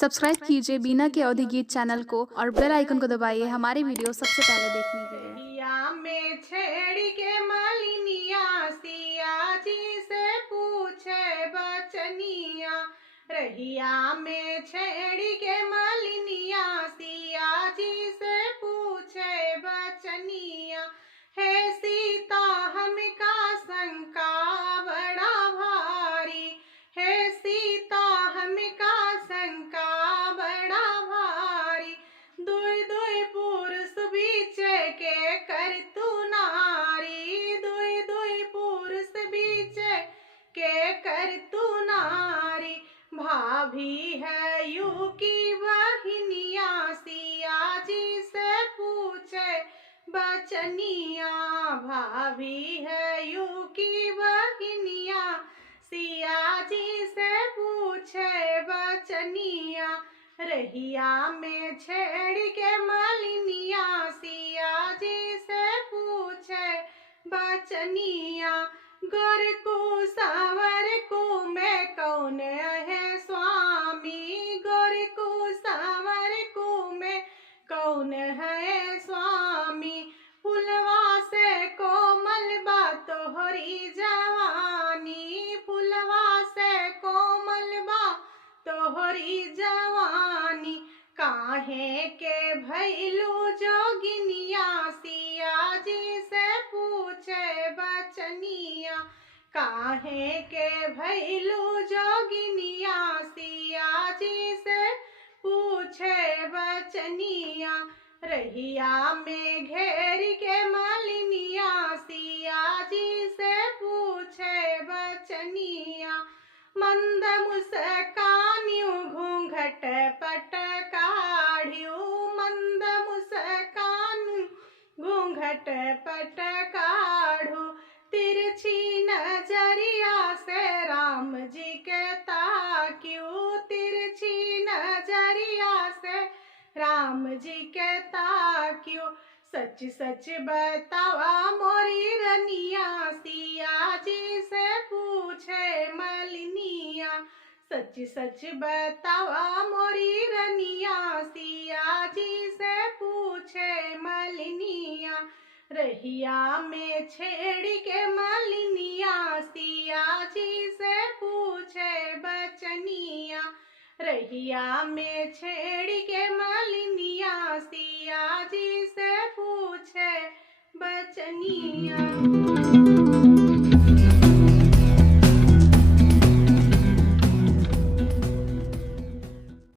Subscribe कीजिए बीना के अवधि गीत चैनल को और बेल आइकन को दबाइए हमारी वीडियो सबसे पहले देखने के लिए। रहिया में छेड़ी के मालिनिया सिया जी से पूछे बचनिया। रहिया में छेड़ी के मालिनिया सिया जी से पूछे बचनिया। हे सीता हमका शंका बड़ा भारी। हे सीता हमका शंका बड़ा भारी। दुई दुई पुरुष बीचे के कर तू नारी। दुई दुई पुरुष बीचे के कर तू नारी। भाभी है यू की बहिनिया सिया जी से पूछे बचनिया। भाभी है यू की बहिनिया सिया जी से पूछे बचनिया। रहिया में छेड़ के मालिनिया सिया जी से पूछे बचनिया। गोर को सावर को मैं कौन है स्वामी। गोर को सावर को मैं कौन है स्वामी। फुलवा से कोमल बात तोहरी जवानी। फुलवा से कोमल बात तोहरी जवानी। काहे के भैलू जोगिनिया सिया जी से पूछे बचनिया। काहे के भैलू जोगिनिया सिया जी से पूछे बचनिया। रहिया में घेर के मालिनिया सिया जी से पूछे बचनिया। मंद मुस्कान्यू घूंघट पट काढ़्यू। मंद मुस्कान्यू घूंघट पट काढ़ू। तिरछी नजरिया से राम जी के ताक्यू। तिरछी नजरिया से राम जी के ताक्यू। सच सच बतावा मोरी रनिया सिया जी से पूछे मलिनिया। सच सच बतावा मोरी रनिया सिया जी से पूछे मलिनिया। रहिया में छेड़ के मलिनिया सिया जी से पूछे बचनिया। रहिया में छेड़ के मालिनिया सिया जी से पूछे बचनिया।